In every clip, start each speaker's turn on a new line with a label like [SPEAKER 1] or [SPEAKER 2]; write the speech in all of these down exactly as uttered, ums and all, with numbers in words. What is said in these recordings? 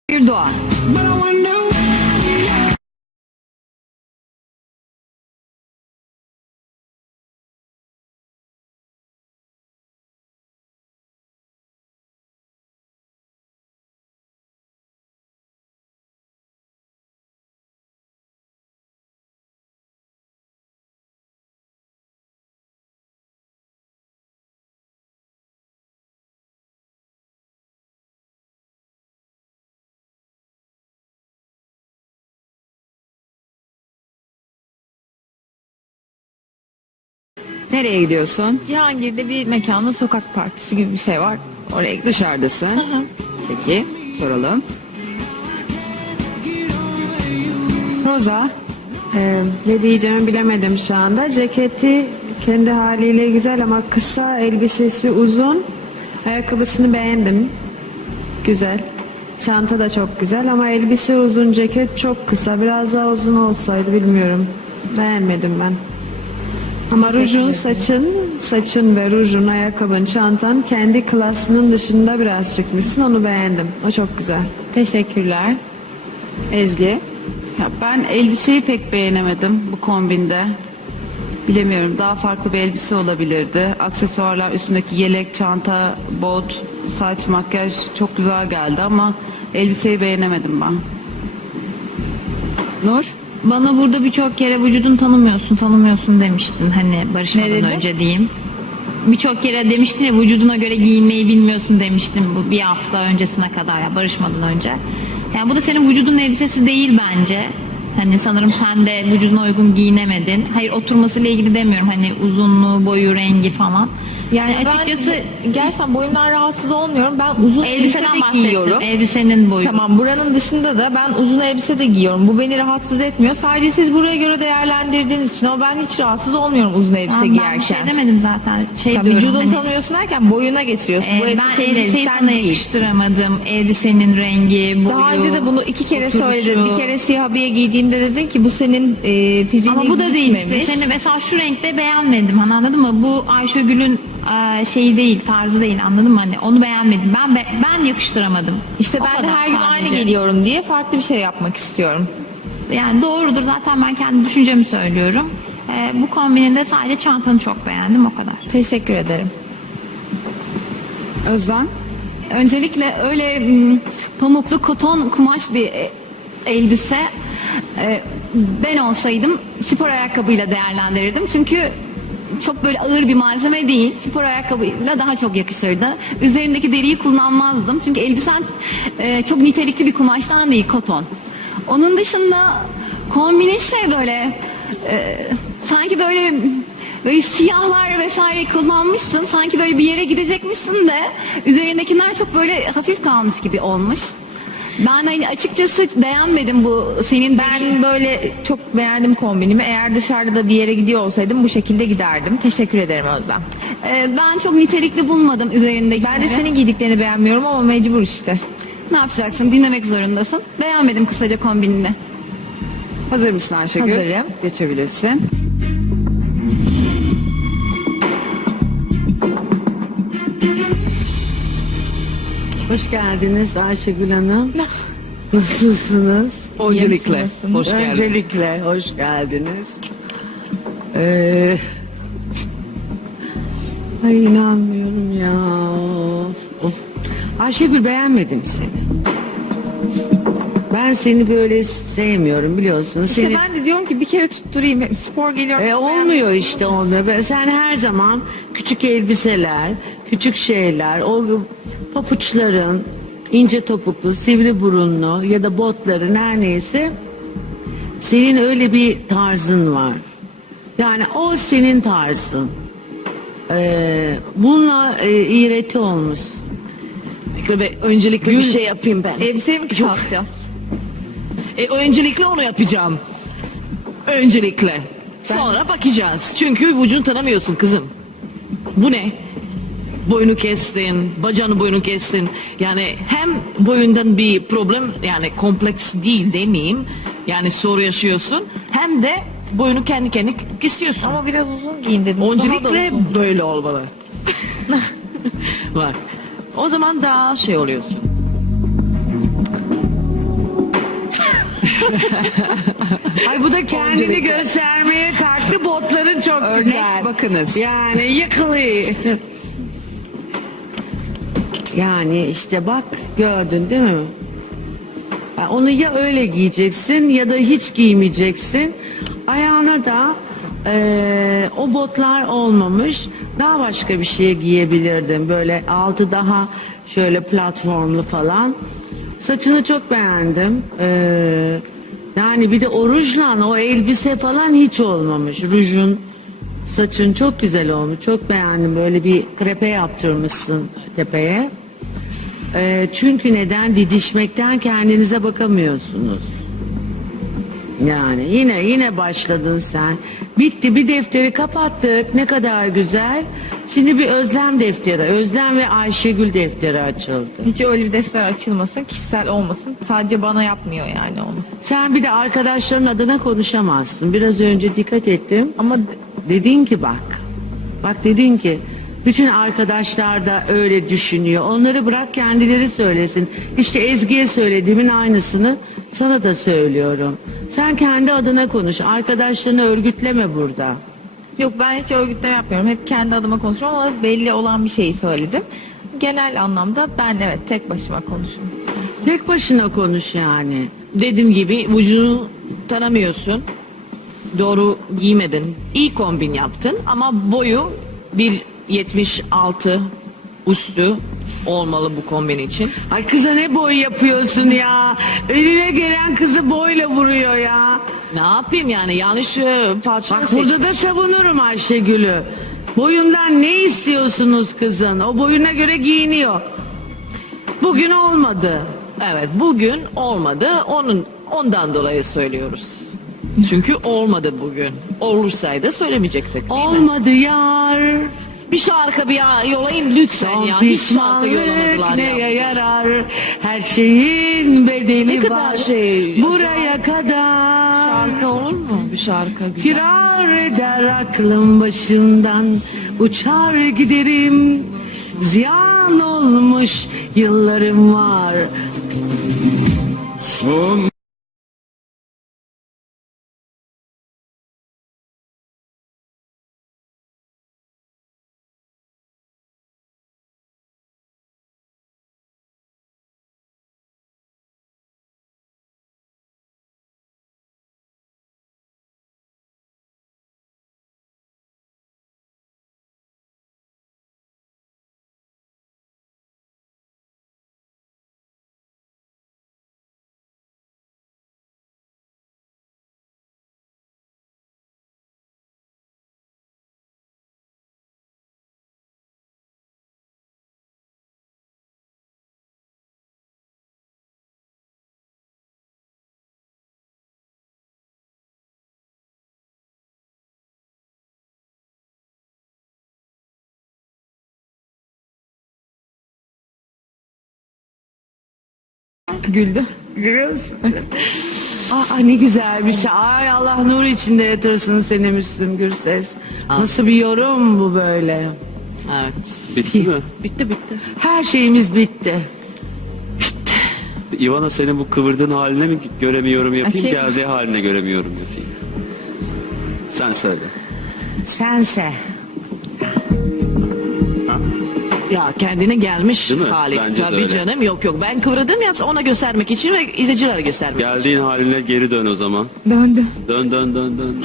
[SPEAKER 1] Güldoğan. Nereye gidiyorsun?
[SPEAKER 2] Cihangir'de bir mekanda sokak partisi gibi bir şey var. Oraya gidiyorum.
[SPEAKER 1] Dışarıdasın. Peki soralım. Roza.
[SPEAKER 3] Ee, ne diyeceğimi bilemedim şu anda. Ceketi kendi haliyle güzel ama kısa, elbisesi uzun. Ayakkabısını beğendim. Güzel. Çanta da çok güzel ama elbise uzun, ceket çok kısa. Biraz daha uzun olsaydı bilmiyorum. Beğenmedim ben. Ama rujun, saçın, saçın ve rujun, ayakkabın, çantan kendi klasının dışında biraz çıkmışsın. Onu beğendim. O çok güzel.
[SPEAKER 2] Teşekkürler.
[SPEAKER 1] Ezgi.
[SPEAKER 4] Ya ben elbiseyi pek beğenemedim bu kombinde. Bilemiyorum, daha farklı bir elbise olabilirdi. Aksesuarlar, üstündeki yelek, çanta, bot, saç, makyaj çok güzel geldi ama elbiseyi beğenemedim ben.
[SPEAKER 1] Nur.
[SPEAKER 2] Bana burada birçok kere vücudunu tanımıyorsun, tanımıyorsun demiştin. Hani barışmadan
[SPEAKER 1] Ne dedim?
[SPEAKER 2] önce diyeyim. Birçok kere demiştin ya, vücuduna göre giyinmeyi bilmiyorsun demiştin bu bir hafta öncesine kadar, ya barışmadan önce. Yani bu da senin vücudun elbisesi değil bence. Hani sanırım sen de vücuduna uygun giyinemedin. Hayır, oturmasıyla ilgili demiyorum. Hani uzunluğu, boyu, rengi falan.
[SPEAKER 5] Yani
[SPEAKER 2] Yani
[SPEAKER 5] ben
[SPEAKER 2] açıkçası
[SPEAKER 5] gerçekten boyumdan rahatsız olmuyorum. Ben uzun elbise
[SPEAKER 2] elbiseden
[SPEAKER 5] de
[SPEAKER 2] bahsettim.
[SPEAKER 5] giyiyorum.
[SPEAKER 2] Elbisenin boyu.
[SPEAKER 5] Tamam, buranın dışında da ben uzun elbise de giyiyorum. Bu beni rahatsız etmiyor. Sadece siz buraya göre değerlendirdiğiniz için ama ben hiç rahatsız olmuyorum uzun elbise
[SPEAKER 2] Tamam, ben bir
[SPEAKER 5] giyerken.
[SPEAKER 2] şey demedim zaten. Şey
[SPEAKER 5] Tamam,
[SPEAKER 2] diyorum,
[SPEAKER 5] vücudunu
[SPEAKER 2] hani-
[SPEAKER 5] tanıyorsun derken boyuna getiriyorsun.
[SPEAKER 2] Ee,
[SPEAKER 5] Bu elbise
[SPEAKER 2] ben
[SPEAKER 5] senin
[SPEAKER 2] elbiseyi
[SPEAKER 5] elbisen
[SPEAKER 2] sana
[SPEAKER 5] değil.
[SPEAKER 2] yakıştıramadım. Elbisenin rengi, boyu,
[SPEAKER 5] Daha önce de bunu iki kere
[SPEAKER 2] oturuşu.
[SPEAKER 5] söyledim. Bir kere siyah abiye giydiğimde dedin ki bu senin e, fiziğine
[SPEAKER 2] Ama bu da değil.
[SPEAKER 5] gitmemiş.
[SPEAKER 2] İşte. Seni mesela şu renkte beğenmedim. Hani anladın mı? Bu Ayşegül'ün e, şeyi değil, tarzı değil. Anladın mı? Hani onu beğenmedim. Ben be- ben yakıştıramadım.
[SPEAKER 5] İşte
[SPEAKER 2] O
[SPEAKER 5] ben de
[SPEAKER 2] kadar
[SPEAKER 5] her gün
[SPEAKER 2] sadece.
[SPEAKER 5] aynı geliyorum diye farklı bir şey yapmak istiyorum.
[SPEAKER 2] Yani doğrudur. Zaten ben kendi düşüncemi söylüyorum. E, bu kombininde sadece çantanı çok beğendim. O kadar.
[SPEAKER 5] Teşekkür ederim.
[SPEAKER 1] Özlem.
[SPEAKER 4] Öncelikle öyle m, pamuklu koton kumaş bir e, elbise, e, ben olsaydım spor ayakkabıyla değerlendirirdim. Çünkü çok böyle ağır bir malzeme değil. Spor ayakkabıyla daha çok yakışırdı. Üzerindeki deriyi kullanmazdım. Çünkü elbisen e, çok nitelikli bir kumaştan değil, koton. Onun dışında kombine şey böyle e, sanki böyle böyle siyahlar vesaire kullanmışsın. Sanki böyle bir yere gidecekmişsin de üzerindekiler çok böyle hafif kalmış gibi olmuş. Ben hani açıkçası beğenmedim bu senin
[SPEAKER 5] Ben böyle çok beğendim kombinimi. Eğer dışarıda da bir yere gidiyor olsaydım bu şekilde giderdim. Teşekkür ederim Özlem.
[SPEAKER 4] Ee, ben çok nitelikli bulmadım üzerindeki.
[SPEAKER 5] Ben de senin giydiklerini beğenmiyorum ama mecbur işte.
[SPEAKER 4] Ne yapacaksın? Dinlemek zorundasın. Beğenmedim kısaca kombinini.
[SPEAKER 1] Hazır mısın Ayşegül?
[SPEAKER 5] Hazırım.
[SPEAKER 1] Geçebilirsin.
[SPEAKER 3] Hoş geldiniz Ayşegül Hanım. Nasılsınız?
[SPEAKER 6] Öncelikle hoş geldin.
[SPEAKER 3] Öncelikle hoş geldiniz. Ee, ay inanmıyorum ya. Ayşegül, beğenmedim seni. Ben seni böyle sevmiyorum, biliyorsun.
[SPEAKER 5] İşte
[SPEAKER 3] Seni...
[SPEAKER 5] ben de diyorum ki bir kere tutturayım. Hep spor geliyor.
[SPEAKER 3] E, olmuyor işte olmuyor. Ben- Sen her zaman küçük elbiseler, küçük şeyler, o papuçların, ince topuklu, sivri burunlu ya da botların her neyse senin öyle bir tarzın var. Yani o senin tarzın. Ee, bununla e, iğreti olmuş.
[SPEAKER 6] Ve öncelikle bir şey yapayım ben.
[SPEAKER 5] Elbiseyi mi kısaltacağız?
[SPEAKER 6] E, öncelikle onu yapacağım. Öncelikle. Sonra bakacağız. Çünkü vücudunu tanımıyorsun kızım. Bu ne? Boyunu kestin, bacağını boyunu kestin. Yani hem boyundan bir problem, yani kompleks değil demeyeyim. Yani soru yaşıyorsun. Hem de boyunu kendi kendine kesiyorsun.
[SPEAKER 5] Ama biraz uzun giyin dedim. Daha da
[SPEAKER 6] Öncelikle
[SPEAKER 5] uzun.
[SPEAKER 6] böyle olmalı. Bak. O zaman daha şey oluyorsun.
[SPEAKER 7] Ay bu da kendini göstermeye kalktı. Botların çok
[SPEAKER 1] Örnek
[SPEAKER 7] güzel.
[SPEAKER 1] bakınız.
[SPEAKER 7] Yani yıkılıyor. Yani işte bak gördün değil mi? Ya onu ya öyle giyeceksin ya da hiç giymeyeceksin. Ayağına da eee, o botlar olmamış. Daha başka bir şey giyebilirdin. Böyle altı daha şöyle platformlu falan. Saçını çok beğendim. Eee, yani bir de o rujla o elbise falan hiç olmamış. Rujun, saçın çok güzel olmuş. Çok beğendim. Böyle bir krepe yaptırmışsın tepeye. Ee, çünkü neden? Didişmekten kendinize bakamıyorsunuz. Yani yine yine başladın sen. Bitti, bir defteri kapattık. Ne kadar güzel. Şimdi bir Özlem defteri. Özlem ve Ayşegül defteri açıldı.
[SPEAKER 5] Hiç öyle bir defter açılmasın, kişisel olmasın. Sadece bana yapmıyor yani onu.
[SPEAKER 7] Sen bir de arkadaşların adına konuşamazsın. Biraz önce dikkat ettim.
[SPEAKER 5] Ama
[SPEAKER 7] Dedin ki bak. Bak dedin ki bütün arkadaşlar da öyle düşünüyor. Onları bırak kendileri söylesin. İşte Ezgi'ye söylediğimin aynısını sana da söylüyorum. Sen kendi adına konuş. Arkadaşlarını örgütleme burada.
[SPEAKER 5] yok, ben hiç örgütleme yapmıyorum. Hep kendi adıma konuşuyorum ama belli olan bir şeyi söyledim. Genel anlamda ben evet tek başıma konuşurum.
[SPEAKER 7] Tek başına konuş yani.
[SPEAKER 6] Dediğim gibi vücudunu tanımıyorsun. Doğru giymedin. İyi kombin yaptın ama boyu bir yetmiş altı üstü olmalı bu kombin için.
[SPEAKER 7] Ay kıza ne boy yapıyorsun ya. Önüne gelen kızı boyla vuruyor ya.
[SPEAKER 6] Ne yapayım yani yanlış e, parça
[SPEAKER 7] Bak
[SPEAKER 6] seç-
[SPEAKER 7] burada da savunurum Ayşegül'ü. Boyundan ne istiyorsunuz kızın? O boyuna göre giyiniyor. Bugün olmadı.
[SPEAKER 6] Evet bugün olmadı. Onun ondan dolayı söylüyoruz. Çünkü olmadı bugün. Olursaydı söylemeyecektik. Değil mi?
[SPEAKER 7] Olmadı yar.
[SPEAKER 6] Bir şarkı bir ya- yolayın lütfen
[SPEAKER 7] Son
[SPEAKER 6] ya. Hiç şarkı
[SPEAKER 7] pişmanlık
[SPEAKER 6] yollamadılar ya.
[SPEAKER 7] neye yarar? Her şeyin bedeli
[SPEAKER 6] Ne kadar
[SPEAKER 7] var.
[SPEAKER 6] şey-
[SPEAKER 7] Buraya kadar.
[SPEAKER 6] Şarkı olur mu? Bir şarkı güzel.
[SPEAKER 7] Firar eder aklım başından. Uçar giderim. Ziyan olmuş yıllarım var.
[SPEAKER 5] Güldü.
[SPEAKER 7] Görüyor musun? Aa ne güzel bir şey. Ay Allah nur içinde yatırsın seni Müslüm Gürses. Nasıl bir yorum bu böyle?
[SPEAKER 6] Evet.
[SPEAKER 8] Bitti mi?
[SPEAKER 6] Bitti bitti.
[SPEAKER 7] Her şeyimiz bitti.
[SPEAKER 8] Ivana senin bu kıvırdığın haline mi göremiyorum yapayım,
[SPEAKER 5] Açayım.
[SPEAKER 8] geldiği haline göremiyorum yapayım. Sen söyle.
[SPEAKER 7] Sense.
[SPEAKER 6] Ya kendine gelmiş
[SPEAKER 8] Değil mi?
[SPEAKER 6] hali.
[SPEAKER 8] Bence de
[SPEAKER 6] Tabii
[SPEAKER 8] öyle.
[SPEAKER 6] canım yok yok. Ben kıvırdım ya ona göstermek için ve izleyicilere göstermek için.
[SPEAKER 8] Geldiğin haline geri dön o zaman.
[SPEAKER 5] Döndü.
[SPEAKER 8] Dön dön dön dön.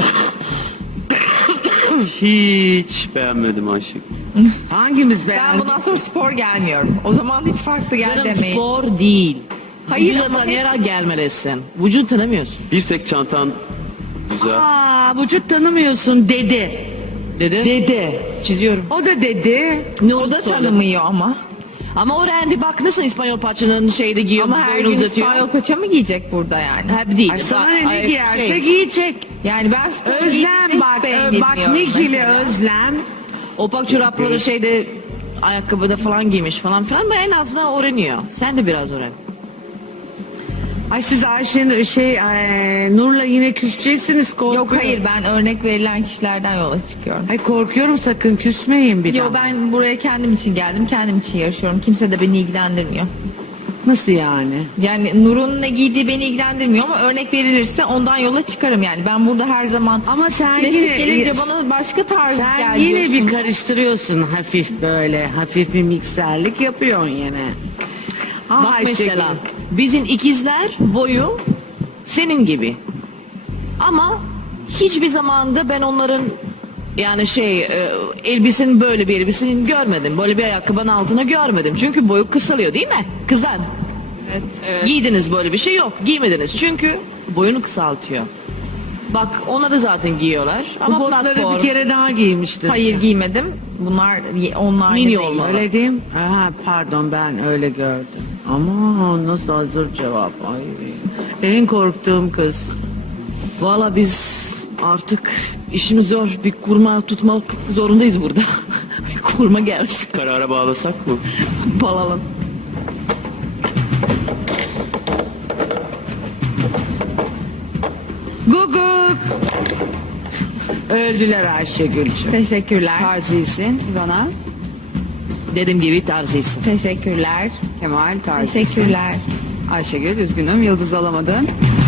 [SPEAKER 8] Hiç beğenmedim Ayşe.
[SPEAKER 7] Hangimiz
[SPEAKER 5] Ben
[SPEAKER 7] beğendik?
[SPEAKER 5] bundan sonra spor gelmiyorum. O zaman hiç farklı gel
[SPEAKER 6] Canım
[SPEAKER 5] demeyin.
[SPEAKER 6] spor değil.
[SPEAKER 5] Hayır
[SPEAKER 6] Vücudu
[SPEAKER 5] ama
[SPEAKER 6] tanıyarak gelmelisin. Vücudu tanımıyorsun.
[SPEAKER 8] Bir tek çantan güzel.
[SPEAKER 7] Aa vücut tanımıyorsun dedi.
[SPEAKER 6] Dedi.
[SPEAKER 7] Dedi.
[SPEAKER 6] Çiziyorum.
[SPEAKER 7] O da dedi.
[SPEAKER 6] Ne
[SPEAKER 5] O
[SPEAKER 6] oldu
[SPEAKER 5] da
[SPEAKER 6] sonra?
[SPEAKER 5] tanımıyor ama.
[SPEAKER 6] Ama o Randy bak nasıl İspanyol paçanın şeyde giyiyor.
[SPEAKER 5] Ama her
[SPEAKER 6] boyunu
[SPEAKER 5] gün
[SPEAKER 6] uzatıyor.
[SPEAKER 5] İspanyol paça mı giyecek burada yani?
[SPEAKER 6] Hep değil.
[SPEAKER 7] Ay sana
[SPEAKER 6] Ay,
[SPEAKER 7] ne
[SPEAKER 6] ay,
[SPEAKER 7] giyerse
[SPEAKER 6] şey,
[SPEAKER 7] giyecek.
[SPEAKER 5] Yani ben spor
[SPEAKER 7] Özlem
[SPEAKER 5] giydiğimde
[SPEAKER 7] bak.
[SPEAKER 5] hiç
[SPEAKER 7] Bak
[SPEAKER 5] beğenmiyorum
[SPEAKER 7] Mikili
[SPEAKER 5] mesela.
[SPEAKER 7] Özlem.
[SPEAKER 6] Opak çorapları şeyde ayakkabıda falan giymiş falan filan ama en azından öğreniyor. Sen de biraz öğren.
[SPEAKER 7] Ay siz Ayşe'nin şey e, Nur'la yine küseceksiniz korkuyorum.
[SPEAKER 5] Yok hayır, ben örnek verilen kişilerden yola çıkıyorum.
[SPEAKER 7] Ay korkuyorum sakın küsmeyin bir
[SPEAKER 5] Yo
[SPEAKER 7] daha.
[SPEAKER 5] ben buraya kendim için geldim, kendim için yaşıyorum. Kimse de beni ilgilendirmiyor.
[SPEAKER 7] Nasıl yani?
[SPEAKER 5] Yani Nur'un ne giydiği beni ilgilendirmiyor ama örnek verilirse ondan yola çıkarım yani. Ben burada her zaman
[SPEAKER 7] Ama sen
[SPEAKER 5] klasik
[SPEAKER 7] yine-
[SPEAKER 5] gelince bana başka tarz
[SPEAKER 7] Sen
[SPEAKER 5] gel
[SPEAKER 7] yine bir
[SPEAKER 5] diyorsun.
[SPEAKER 7] karıştırıyorsun hafif böyle. Hafif bir mikserlik yapıyorsun yine. Ah,
[SPEAKER 6] Bak
[SPEAKER 7] Ayşegül.
[SPEAKER 6] mesela bizim ikizler boyu senin gibi. Ama hiçbir zamanda ben onların yani şey e, elbisenin böyle bir elbisenin görmedim. Böyle bir ayakkabının altına görmedim. Çünkü boyu kısalıyor değil mi? Kızlar. Evet. Giydiniz böyle bir şey yok. Giymediniz. Çünkü boyunu kısaltıyor. Bak ona da zaten giyiyorlar. Ama
[SPEAKER 7] Bu botları
[SPEAKER 6] platform.
[SPEAKER 7] bir kere daha giymiştin.
[SPEAKER 5] Hayır giymedim. Bunlar onlar
[SPEAKER 6] Mini
[SPEAKER 5] değil.
[SPEAKER 6] olmalı.
[SPEAKER 7] Öyle değil mi? Aha, pardon ben öyle gördüm. Ama nasıl hazır cevap. Ay. En korktuğum kız.
[SPEAKER 6] Valla biz artık işimiz zor. Bir kurma tutmak zorundayız burada. Bir kurma gelsin.
[SPEAKER 8] Karara bağlasak mı?
[SPEAKER 6] Balalım.
[SPEAKER 7] Guguk. Öldüler Ayşegül'cüğüm.
[SPEAKER 5] Teşekkürler.
[SPEAKER 1] Tarzisin. Rona.
[SPEAKER 6] Dediğim gibi tarzıyız.
[SPEAKER 5] Teşekkürler.
[SPEAKER 1] Kemal Tarzisin.
[SPEAKER 5] Teşekkürler.
[SPEAKER 1] Ayşegül üzgünüm. Yıldız alamadın.